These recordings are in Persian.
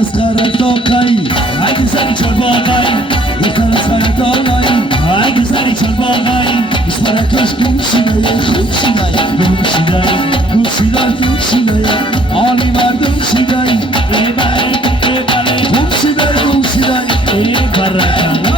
از قرطاقی اگه زنی چون باقی دختر از قرطاقی اگه زنی چون باقی از پرکش گوشیده خوب شیده گوشیده آلی مردم شیده ای بله خوب شیده ای برکن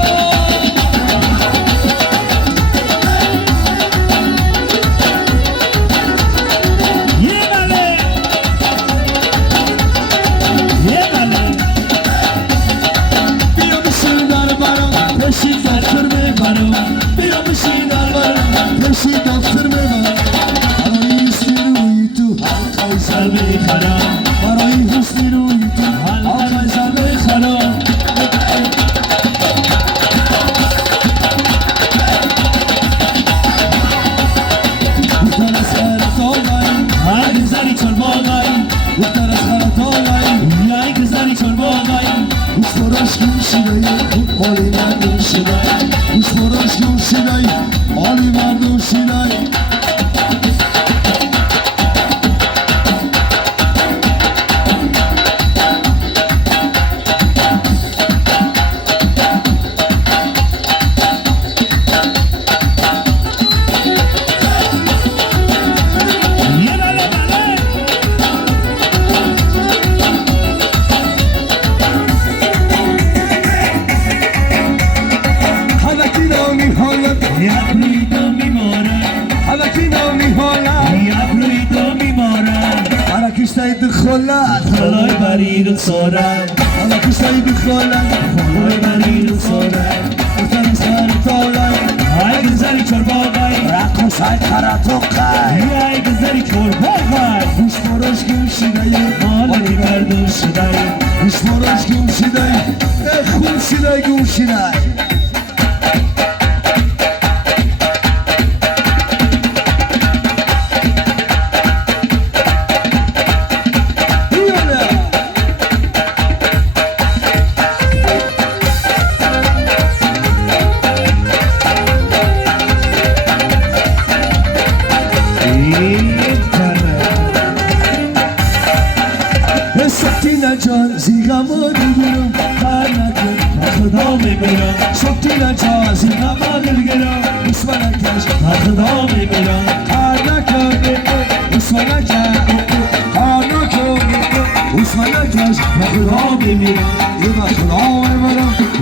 خلای برید سارن حالا که سعید خالن خلای برید سارن بودن سر تالن اگه زنی چور باقی رقم سعید قرطاقی اگه زنی چور باقی گوش براش گوشیده مالی بردون شده گوش براش گوشیده خوب شیده گوشیده شکتینا چازی نمادر گرم اسمانکش خدا میمیرم کارنکه اسمانکه اسمانکش خدا میمیرم یه خدا میمیرم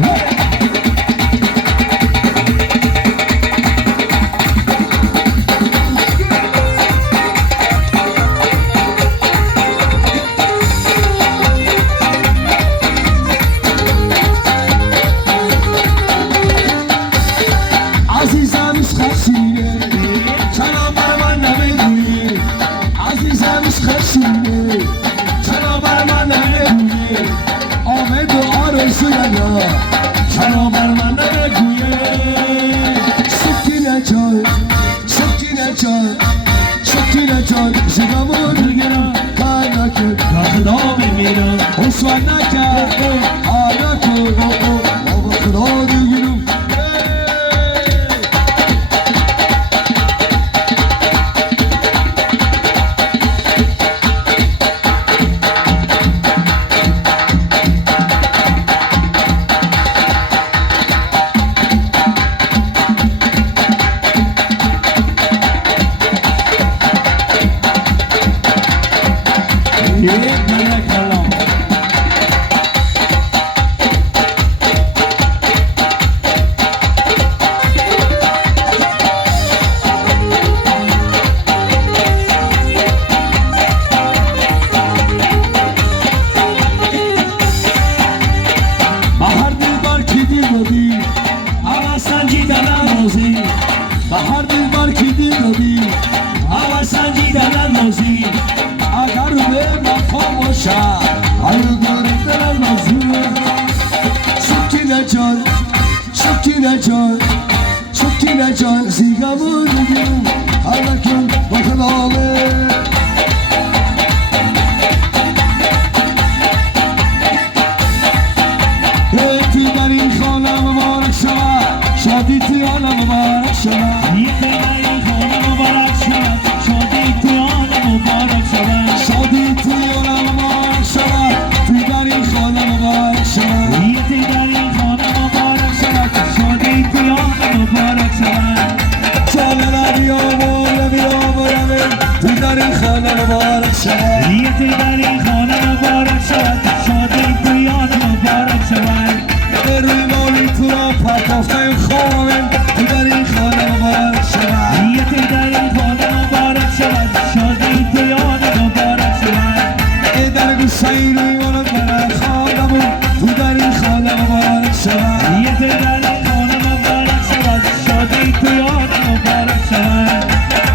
یه در گوشه ای روی مانو برد خانمون تو در این خانه مبارک شود یه در خانه مبارک شود شادی تو یاد مبارک شود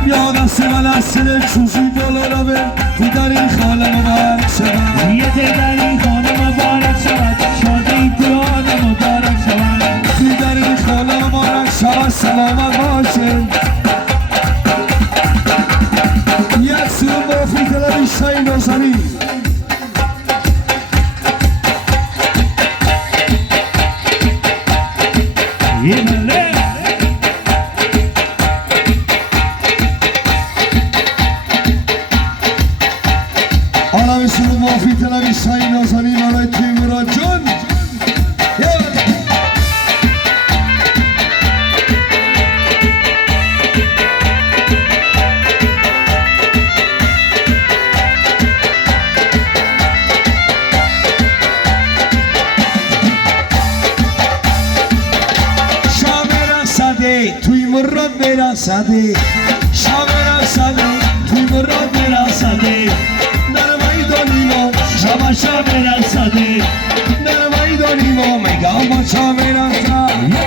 یا دست من از سر چوزی بالا ربه تو در این خانه مبارک شود یه در این خانه مبارک شود شادی تو یاد مبارک شود تو در این خانه مبارک شود سلامت باشه یک سور بافی دلوی شایی نازنی یه بله آنم سور بافی دلوی شایی نازنی برای تیمورا جون توی مراد برسده شام رسده توی مراد برسده در میدانی ما شباشا برسده در میدانی ما میگم با چا برسده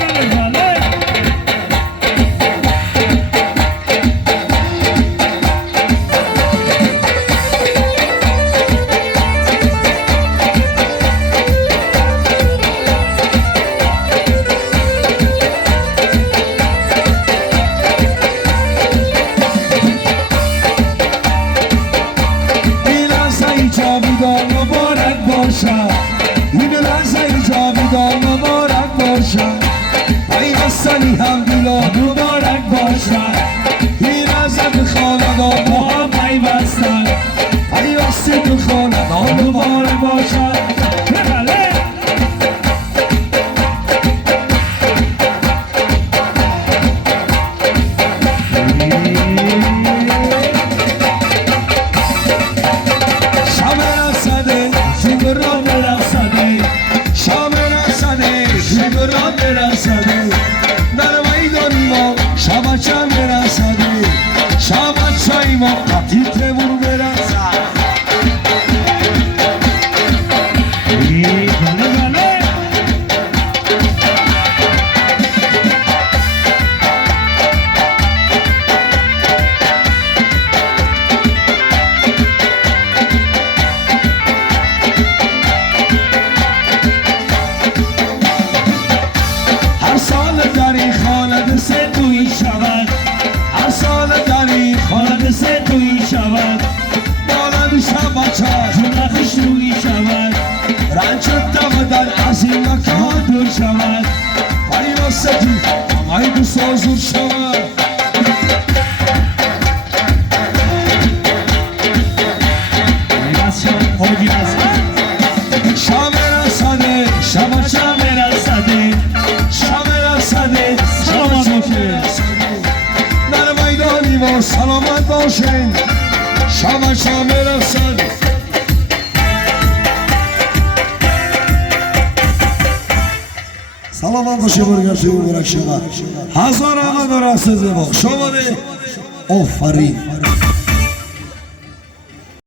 این لحظه جاویدان مبارک باشد پیوستنی هم دیلا مبارک باشد این لحظه به خاندان ما پیوستن پیوستی تو خاندان مبارک باشد در میدانی ما شبچم برسده شبچای ما قطی تمون برسد نخش روی شود رنجت دمدن از این مکان دور شود پیوستگی همه دو سازور شود شام رسده شب شام رسده شام رسده سلامت باشه در میدانی ما سلامت باشین شام رسده سلامت باشه برگرد مبارک شما هزار احمد و رست زبا شما ده آفرین